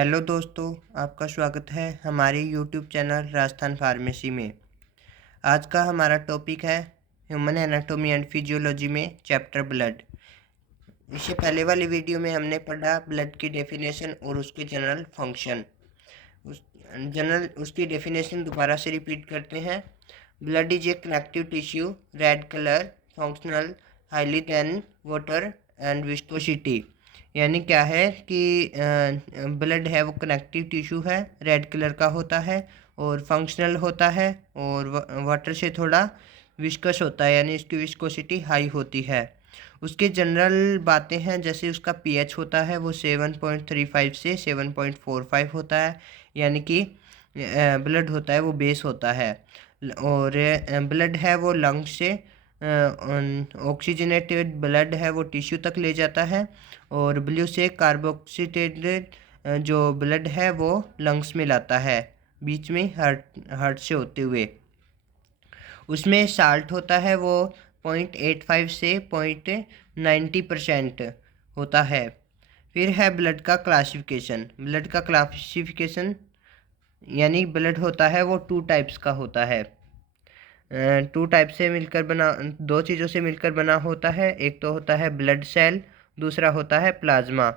Hello दोस्तों, आपका स्वागत है हमारे यूट्यूब चैनल राजस्थान फार्मेसी में। आज का हमारा टॉपिक है ह्यूमन एनाटॉमी एंड फिजियोलॉजी में चैप्टर ब्लड। इससे पहले वाली वीडियो में हमने पढ़ा ब्लड की डेफिनेशन और उसके जनरल फंक्शन। उसकी डेफिनेशन दोबारा से रिपीट करते हैं। Blood is a connective tissue, red colour, functional, highly then water and viscosity. यानी क्या है कि ब्लड है वो कनेक्टिव टिश्यू है, रेड कलर का होता है और फंक्शनल होता है और वाटर से थोड़ा विस्कस होता है, यानी इसकी विस्कोसिटी हाई होती है। उसके जनरल बातें हैं, जैसे उसका पीएच होता है वो 7.35 से 7.45 होता है, यानी कि ब्लड होता है वो बेस होता है। और ब्लड है वो लंग से ऑक्सीजनेटेड ब्लड है वो टिश्यू तक ले जाता है और ब्लू से कार्बोक्सीलेटेड जो ब्लड है वो लंग्स में लाता है, बीच में हार्ट से होते हुए। उसमें साल्ट होता है वो 0.85 से 0.90% होता है। फिर है ब्लड का क्लासिफिकेशन। यानी ब्लड होता है वो 2 टाइप्स का होता है। 2 टाइप से मिलकर बना 2 चीज़ों से मिलकर बना होता है। एक तो होता है ब्लड सेल, दूसरा होता है प्लाज्मा।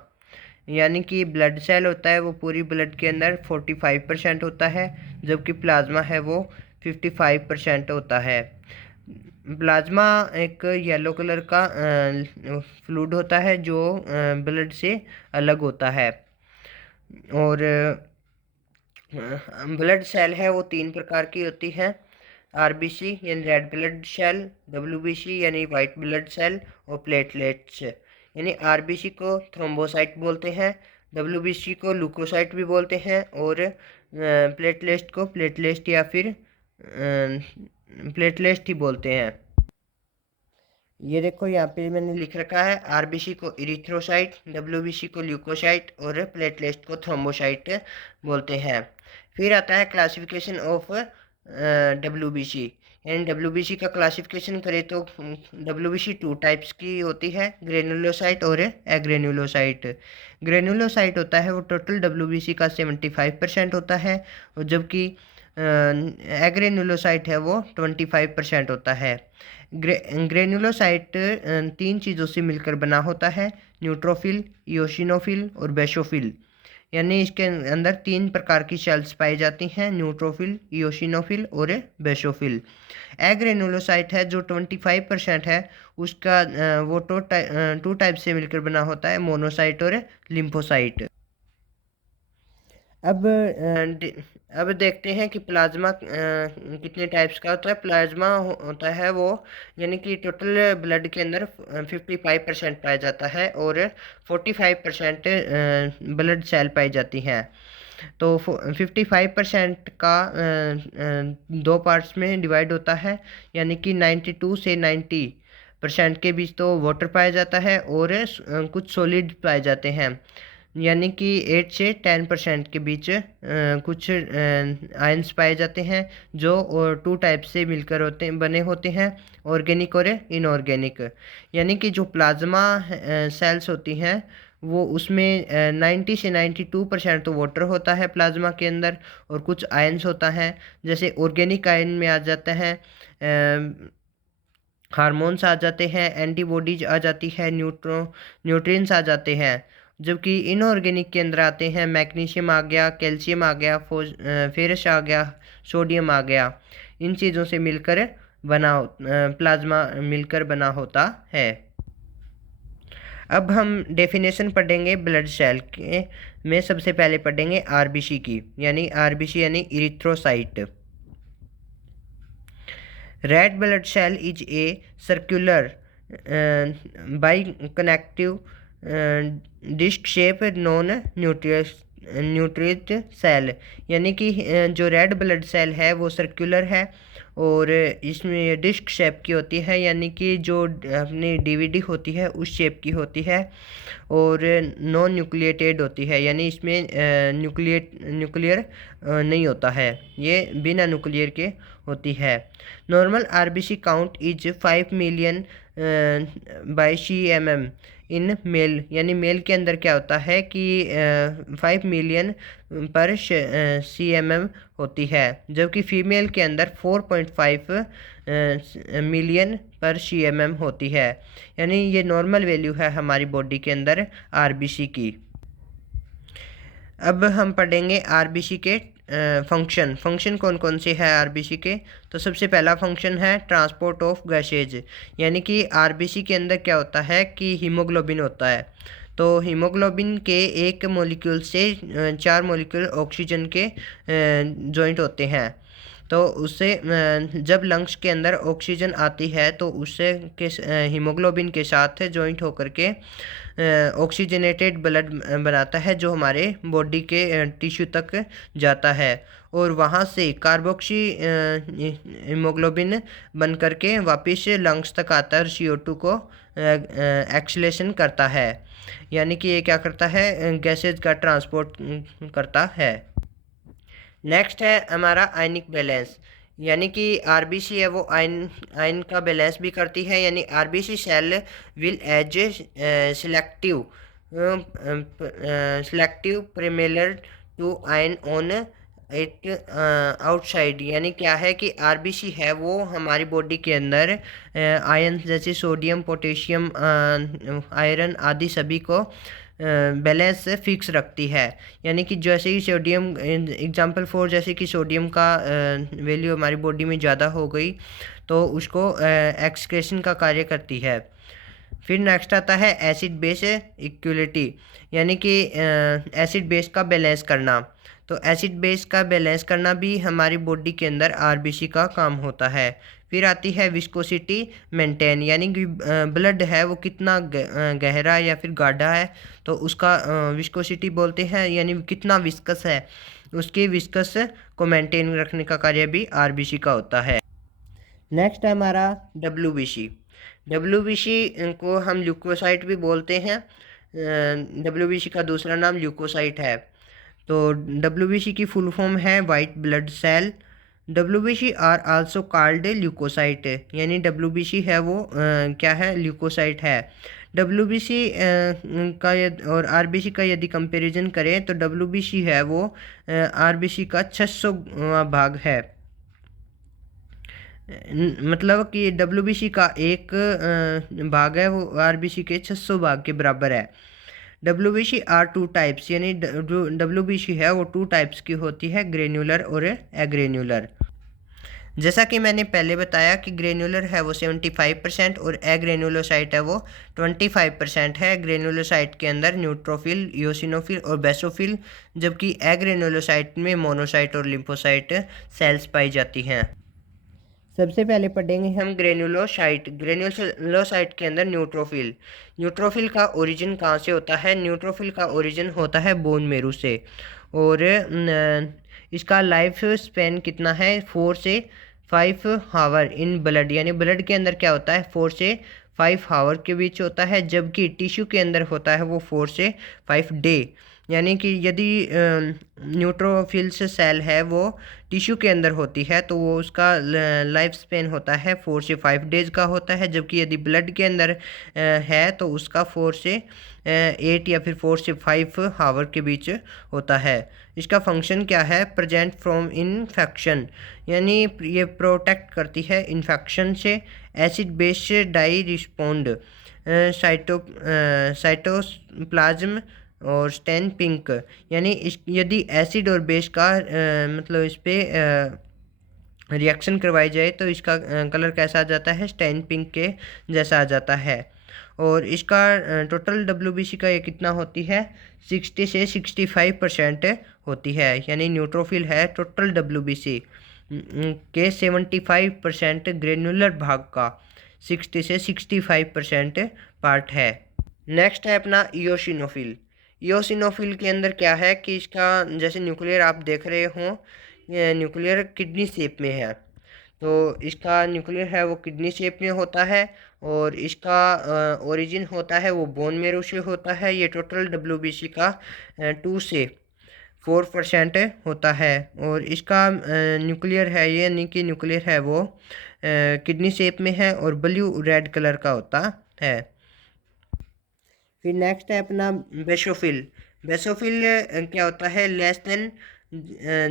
यानी कि ब्लड सेल होता है वो पूरी ब्लड के अंदर 45% होता है, जबकि प्लाज्मा है वो 55% होता है। प्लाज्मा एक येलो कलर का फ्लूइड होता है जो ब्लड से अलग होता है। और ब्लड सेल है वो 3 प्रकार की होती है। आरबीसी यानी रेड ब्लड सेल, डब्ल्यूबीसी यानी वाइट ब्लड सेल और प्लेटलेट्स। यानी आरबीसी को थ्रोम्बोसाइट बोलते हैं, डब्ल्यूबीसी को ल्यूकोसाइट भी बोलते हैं और प्लेटलेट्स को प्लेटलेट्स या फिर प्लेटलेट्स ही बोलते हैं। ये देखो यहाँ पे मैंने लिख रखा है, आरबीसी को इरिथ्रोसाइट, डब्ल्यूबीसी को ल्यूकोसाइट और प्लेटलेट्स को थ्रोम्बोसाइट बोलते हैं। फिर आता है क्लासिफिकेशन ऑफ डब्ल्यूबीसी। यानी डब्ल्यूबीसी का क्लासिफिकेशन करें तो डब्ल्यूबीसी 2 टाइप्स की होती है, ग्रेनुलोसाइट और एग्रेनुलोसाइट। ग्रेनुलोसाइट होता है वो टोटल डब्ल्यूबीसी का 75% होता है, और जबकि एग्रेनुलोसाइट है वो 25% होता है। ग्रेनुलोसाइट 3 चीज़ों से मिलकर बना होता है, न्यूट्रोफिल, इयोसिनोफिल और बेसोफिल। यानी इसके अंदर 3 प्रकार की सेल्स पाई जाती हैं, न्यूट्रोफिल, इयोसिनोफिल और बेसोफिल। एग्रेनुलोसाइट है जो 25% है, उसका वो 2 टाइप से मिलकर बना होता है, मोनोसाइट और लिम्फोसाइट। अब देखते हैं कि प्लाज्मा कितने टाइप्स का होता है। प्लाज्मा होता है वो, यानी कि टोटल ब्लड के अंदर 55% पाया जाता है और 45% ब्लड सेल पाई जाती हैं। तो 55% का 2 पार्ट्स में डिवाइड होता है, यानी कि 92 से 90% के बीच तो वाटर पाया जाता है और कुछ सॉलिड पाए जाते हैं, यानी कि 8 से 10% के बीच कुछ आयंस पाए जाते हैं, जो 2 टाइप से मिलकर बने होते हैं, ऑर्गेनिक और इनऑर्गेनिक। यानी कि जो प्लाज्मा सेल्स होती हैं वो उसमें 90 से 92% तो वाटर होता है प्लाज्मा के अंदर, और कुछ आयंस होता है, जैसे ऑर्गेनिक आयन में आ जाता है हार्मोन्स आ जाते हैं, एंटीबॉडीज आ जाती है, न्यूट्रिएंट्स आ जाते हैं। जबकि इनऑर्गेनिक के अंदर आते हैं मैग्नीशियम आ गया, कैल्शियम आ गया, फेरस आ गया, सोडियम आ गया। इन चीज़ों से मिलकर प्लाज्मा मिलकर बना होता है। अब हम डेफिनेशन पढ़ेंगे ब्लड सेल के में। सबसे पहले पढ़ेंगे आरबीसी की, यानी आरबीसी यानी erythrocyte. Red blood cell is a circular biconcave disc shape non nutrient cell. यानी कि जो रेड ब्लड सेल है वो सर्कुलर है और इसमें डिस्क शेप की होती है, यानी कि जो अपनी डीवीडी होती है उस शेप की होती है और नॉन न्यूक्लिएटेड होती है, यानी इसमें न्यूक्लियर नहीं होता है, ये बिना न्यूक्लियर के होती है। Normal RBC count is 5 million by CMM। In male, यानी मेल के अंदर क्या होता है कि 5 मिलियन पर CMM होती है, जबकि फीमेल के अंदर 4.5 मिलियन पर CMM होती है। यानी ये नॉर्मल वैल्यू है हमारी बॉडी के अंदर RBC की। अब हम पढ़ेंगे आरबीसी के फंक्शन कौन कौन से हैं आरबीसी के। तो सबसे पहला फंक्शन है ट्रांसपोर्ट ऑफ गैसेज, यानी कि आरबीसी के अंदर क्या होता है कि हीमोग्लोबिन होता है। तो हीमोग्लोबिन के एक मॉलिक्यूल से 4 मॉलिक्यूल ऑक्सीजन के जॉइंट होते हैं। तो उससे जब लंग्स के अंदर ऑक्सीजन आती है तो उससे के हीमोग्लोबिन के साथ जॉइंट होकर के ऑक्सीजनेटेड ब्लड बनाता है, जो हमारे बॉडी के टिश्यू तक जाता है और वहाँ से कार्बोक्सी हीमोग्लोबिन बन करके वापस लंग्स तक आता है और CO2 को एक्सलेशन करता है। यानी कि ये क्या करता है, गैसेज का ट्रांसपोर्ट करता है। नेक्स्ट है हमारा आयनिक बैलेंस, यानी कि आरबीसी है वो आयन का बैलेंस भी करती है। यानी RBC cell will as selective permeable to ion on it outside. यानी क्या है कि आरबीसी है वो हमारी बॉडी के अंदर आयन जैसे सोडियम, पोटेशियम, आयरन आदि सभी को बैलेंस फिक्स रखती है। यानी कि जैसे ही सोडियम, एग्जांपल फॉर जैसे कि सोडियम का वैल्यू हमारी बॉडी में ज़्यादा हो गई तो उसको एक्सक्रेशन का कार्य करती है। फिर नेक्स्ट आता है एसिड बेस इक्वलिटी, यानी कि एसिड बेस का बैलेंस करना। तो एसिड बेस का बैलेंस करना भी हमारी बॉडी के अंदर आरबीसी का काम होता है। फिर आती है विस्कोसिटी मेंटेन, यानी कि ब्लड है वो कितना गहरा या फिर गाढ़ा है तो उसका विस्कोसिटी बोलते हैं, यानी कितना विस्कस है, उसकी विस्कस को मेंटेन रखने का कार्य भी आरबीसी का होता है। नेक्स्ट है हमारा WBC। WBC को हम ल्यूकोसाइट भी बोलते हैं। WBC का दूसरा नाम ल्यूकोसाइट है। तो WBC की फुल फॉर्म है white blood cell. WBC are also called leukocyte, यानी WBC है वो क्या है, ल्यूकोसाइट है। WBC का और RBC का यदि कंपैरिजन करें तो WBC है वो RBC का 600 भाग है। मतलब कि WBC का एक भाग है वो RBC के 600 भाग के बराबर है। WBC आर 2 टाइप्स, यानी जो WBC है वो 2 टाइप्स की होती है, ग्रेन्युलर और एग्रेन्युलर। जैसा कि मैंने पहले बताया कि ग्रेन्युलर है वो 75% और एग्रेन्युलोसाइट है वो 25% है। ग्रेन्युलोसाइट के अंदर न्यूट्रोफिल, योसिनोफिल और बेसोफिल, जबकि एग्रेन्युलोसाइट में मोनोसाइट और लिम्फोसाइट सेल्स पाई जाती हैं। सबसे पहले पढ़ेंगे हम ग्रेन्युलोसाइट। ग्रेन्युलोसाइट के अंदर न्यूट्रोफिल। न्यूट्रोफिल का ओरिजिन कहाँ से होता है? न्यूट्रोफिल का ओरिजिन होता है बोन मेरो से और इसका लाइफ स्पेन कितना है? 4 से 5 हावर इन ब्लड, यानी ब्लड के अंदर क्या होता है 4 से 5 हावर के बीच होता है, जबकि टिश्यू के अंदर होता है वो 4 से 5 डे। यानी कि यदि न्यूट्रोफिल्स सेल है वो टिश्यू के अंदर होती है तो वो उसका लाइफ स्पेन होता है 4 से 5 डेज का होता है, जबकि यदि ब्लड के अंदर है तो उसका 4 से 8 या फिर 4 से 5 हावर के बीच होता है। इसका फंक्शन क्या है? प्रेजेंट फ्रॉम इन्फेक्शन, यानी ये प्रोटेक्ट करती है इन्फेक्शन से। Acid base dye respond, cytoplasm और स्टेन पिंक, यानी यदि एसिड और बेस का मतलब इस पर रिएक्शन करवाई जाए तो इसका कलर कैसा आ जाता है? स्टेन पिंक के जैसा आ जाता है। और इसका टोटल WBC का ये कितना होती है? 60 से 65% होती है। यानी न्यूट्रोफिल है टोटल WBC के 75% ग्रेनुलर भाग का 60 से 65% पार्ट है। नेक्स्ट है अपना इयोसिनोफिल। इयोसिनोफिल के अंदर क्या है कि इसका जैसे न्यूक्लियर आप देख रहे हो, न्यूक्लियर किडनी शेप में है। तो इसका न्यूक्लियर है वो किडनी शेप में होता है और इसका ओरिजिन होता है वो बोन मेरो से होता है। ये टोटल WBC का 2 से 4% होता है और इसका न्यूक्लियर है ये, यानी कि न्यूक्लियर है वो किडनी शेप में है और ब्लू रेड कलर का होता है। फिर नेक्स्ट है अपना बेसोफिल। बेसोफिल क्या होता है, लेस देन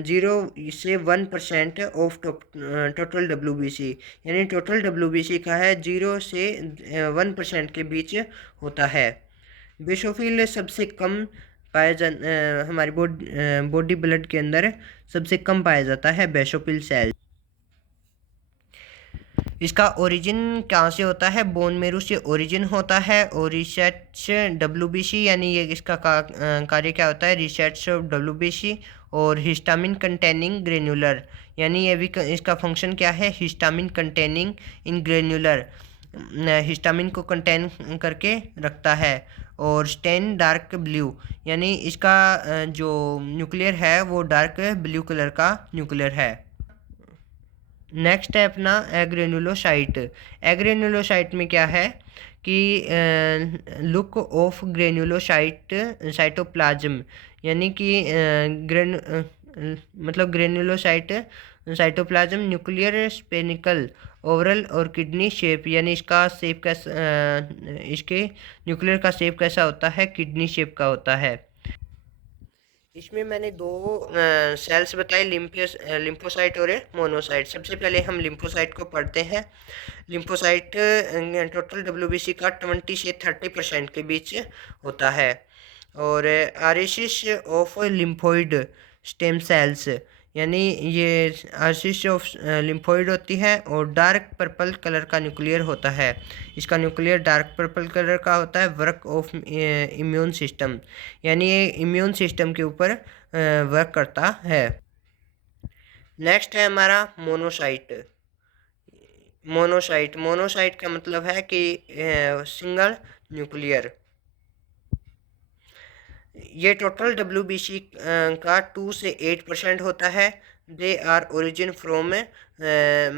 0 से 1% of total W B C, यानी टोटल डब्ल्यू बी सी का है 0 से 1% के बीच होता है। बेसोफिल सबसे कम हमारी बॉडी ब्लड के अंदर सबसे कम पाया जाता है बेसोफिल सेल। इसका ओरिजिन कहाँ से होता है, बोन मेरो से ओरिजिन होता है। और रिसर्च डब्ल्यूबीसी, यानी ये इसका कार्य क्या होता है, रिसर्च डब्ल्यूबीसी। और हिस्टामिन कंटेनिंग ग्रेन्युलर, यानी ये भी इसका फंक्शन क्या है, हिस्टामिन कंटेनिंग इन ग्रेन्युलर, हिस्टामिन को कंटेन करके रखता है। और स्टेन डार्क ब्लू, यानी इसका जो न्यूक्लियर है वो डार्क ब्लू कलर का न्यूक्लियर है। नेक्स्ट है अपना एग्रेनुलोसाइट। एग्रेनुलोसाइट में क्या है कि लुक ऑफ ग्रेनुलोसाइट साइटोप्लाज्म, यानी कि मतलब ग्रेनुलोसाइट साइटोप्लाज्म न्यूक्लियर स्पेनिकल ओवरल और किडनी शेप, यानी इसका शेप कैसा, इसके न्यूक्लियर का शेप कैसा होता है, किडनी शेप का होता है। इसमें मैंने दो सेल्स बताए, लिम्फोसाइट और मोनोसाइट। सबसे पहले हम लिम्फोसाइट को पढ़ते हैं। लिम्फोसाइट टोटल डब्ल्यूबीसी का 20 से 30% के बीच होता है। और आरिसिस ऑफ लिम्फोइड स्टेम सेल्स, यानी ये आरिसिस ऑफ लिम्फोइड होती है और डार्क पर्पल कलर का न्यूक्लियर होता है। इसका न्यूक्लियर डार्क पर्पल कलर का होता है। वर्क ऑफ इम्यून सिस्टम, यानी ये इम्यून सिस्टम के ऊपर वर्क करता है। नेक्स्ट है हमारा मोनोसाइट। मोनोसाइट का मतलब है कि सिंगल न्यूक्लियर। ये टोटल डब्ल्यूबीसी का 2 से 8% होता है। They are origin from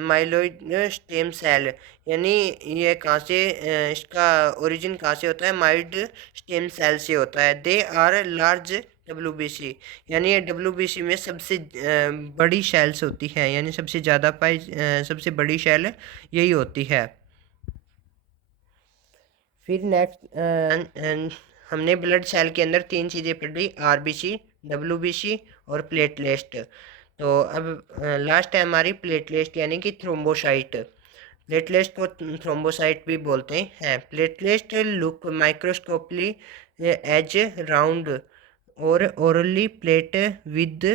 myeloid stem cell, यानी ये कहाँ से इसका ओरिजिन कहाँ से होता है, माइल्ड स्टेम सेल से होता है। दे आर लार्ज डब्ल्यूबीसी, यानी ये डब्ल्यूबीसी में सबसे बड़ी सेल्स होती है, यानी सबसे ज़्यादा सबसे बड़ी सेल यही होती है। फिर नेक्स्ट हमने ब्लड सेल के अंदर 3 चीज़ें पढ़ी, आरबीसी, डब्ल्यूबीसी और प्लेटलेट। तो अब लास्ट है हमारी प्लेटलेट, यानी कि थ्रोम्बोसाइट। प्लेटलेट को थ्रोम्बोसाइट भी बोलते हैं। प्लेटलेट लुक माइक्रोस्कोपली एज राउंड और orally plate with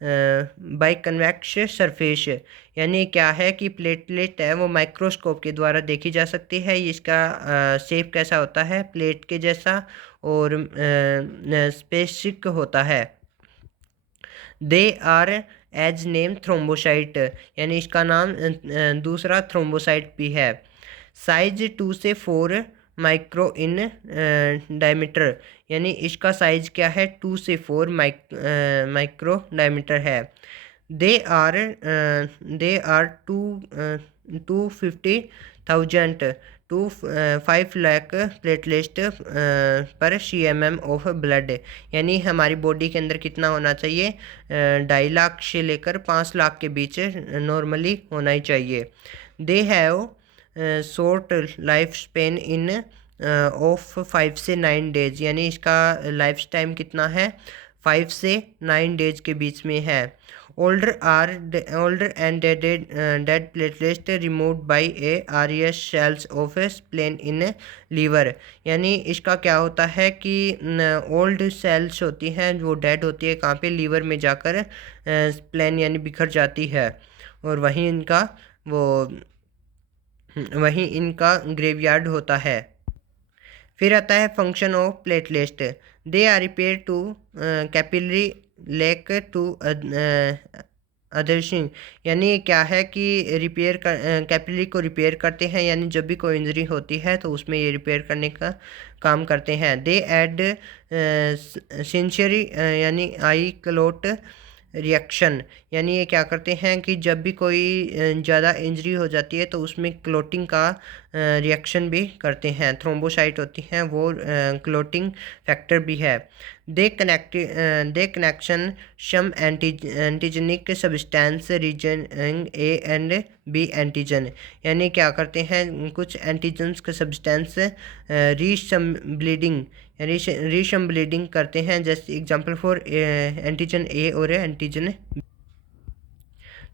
by convex surface, यानी क्या है कि प्लेटलेट है वो माइक्रोस्कोप के द्वारा देखी जा सकती है। इसका शेप कैसा होता है, प्लेट के जैसा और स्पेसिक होता है। They are as name thrombocyte, यानी इसका नाम दूसरा थ्रोम्बोसाइट भी है। साइज 2 से 4 माइक्रो इन डायमीटर, यानी इसका साइज क्या है, 2 से 4 माइक्रो डायमीटर है। They are 250,000 to 5 lakh platelet per CMM of blood, यानी हमारी बॉडी के अंदर कितना होना चाहिए, 2.5 लाख से लेकर 5 लाख के बीच नॉर्मली होना ही चाहिए। They have short life span in of 5 से 9 डेज, यानी इसका लाइफ टाइम कितना है, 5 से 9 डेज के बीच में है। older and dead platelets removed by a RES cells of spleen in liver, यानी इसका क्या होता है कि ओल्ड सेल्स होती हैं वो डेड होती है कहाँ पे, लीवर में जाकर स्प्लेन यानी बिखर जाती है, और वहीं इनका ग्रेवयार्ड होता है। फिर आता है function of platelet. They are repair to capillary leak to adhering, यानी क्या है कि रिपेयर कर कैपिलरी को रिपेयर करते हैं, यानी जब भी कोई इंजरी होती है तो उसमें ये रिपेयर करने का काम करते हैं। दे एड सिंचरी, यानी आई क्लोट रिएक्शन, यानी ये क्या करते हैं कि जब भी कोई ज़्यादा इंजरी हो जाती है तो उसमें क्लोटिंग का रिएक्शन भी करते हैं। थ्रोम्बोसाइट होती हैं वो क्लोटिंग फैक्टर भी है। They connection some antigenic substance region A and B antigen, यानी क्या करते हैं कुछ एंटीजन्स का सब्सटेंस रीशम ब्लीडिंग करते हैं, जैसे एग्जांपल फॉर एंटीजन ए और एंटीजन।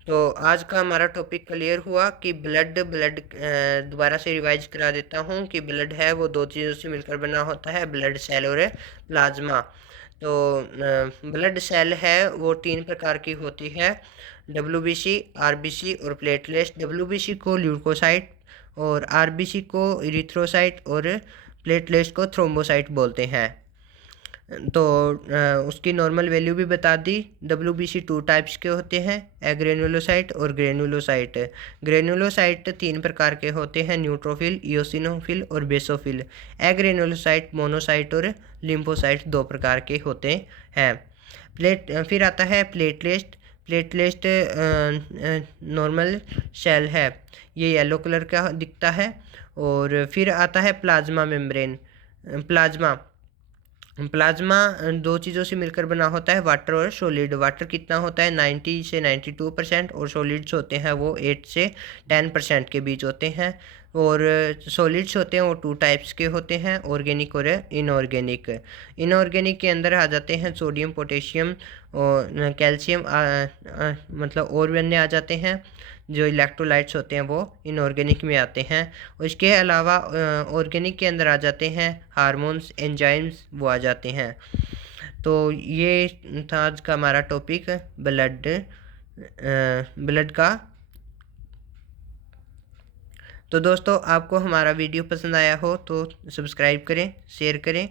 तो आज का हमारा टॉपिक क्लियर हुआ कि ब्लड दोबारा से रिवाइज करा देता हूँ कि ब्लड है वो दो चीज़ों से मिलकर बना होता है, ब्लड सेल और प्लाज्मा। तो ब्लड सेल है वो 3 प्रकार की होती है, डब्ल्यूबीसी, आरबीसी और प्लेटलेट्स। डब्ल्यूबीसी को ल्यूकोसाइट और आरबीसी को इरिथ्रोसाइट और प्लेटलेट्स को थ्रोम्बोसाइट बोलते हैं। तो उसकी नॉर्मल वैल्यू भी बता दी। डब्ल्यूबीसी 2 टाइप्स के होते हैं, एग्रेनुलोसाइट और ग्रेनुलोसाइट। ग्रेनुलोसाइट 3 प्रकार के होते हैं, न्यूट्रोफिल, इयोसिनोफिल और बेसोफिल। एग्रेनुलोसाइट, मोनोसाइट और लिम्फोसाइट 2 प्रकार के होते हैं। फिर आता है प्लेटलेट। प्लेटलेट नॉर्मल सेल है, ये येलो कलर का दिखता है। और फिर आता है प्लाज्मा मेम्ब्रेन। प्लाज्मा प्लाज्मा 2 चीज़ों से मिलकर बना होता है, वाटर और सॉलिड। वाटर कितना होता है 90 से 92% और सॉलिड्स होते हैं वो 8 से 10% के बीच होते हैं। और सॉलिड्स होते हैं वो 2 टाइप्स के होते हैं, ऑर्गेनिक और इनऑर्गेनिक। इनऑर्गेनिक के अंदर आ जाते हैं सोडियम, पोटेशियम और कैल्शियम, मतलब और भी अन्य आ जाते हैं। जो इलेक्ट्रोलाइट्स होते हैं वो इनऑर्गेनिक में आते हैं। और इसके अलावा ऑर्गेनिक के अंदर आ जाते हैं हार्मोन्स, एंजाइम्स, वो आ जाते हैं। तो ये था आज का हमारा टॉपिक ब्लड का। तो दोस्तों आपको हमारा वीडियो पसंद आया हो तो सब्सक्राइब करें, शेयर करें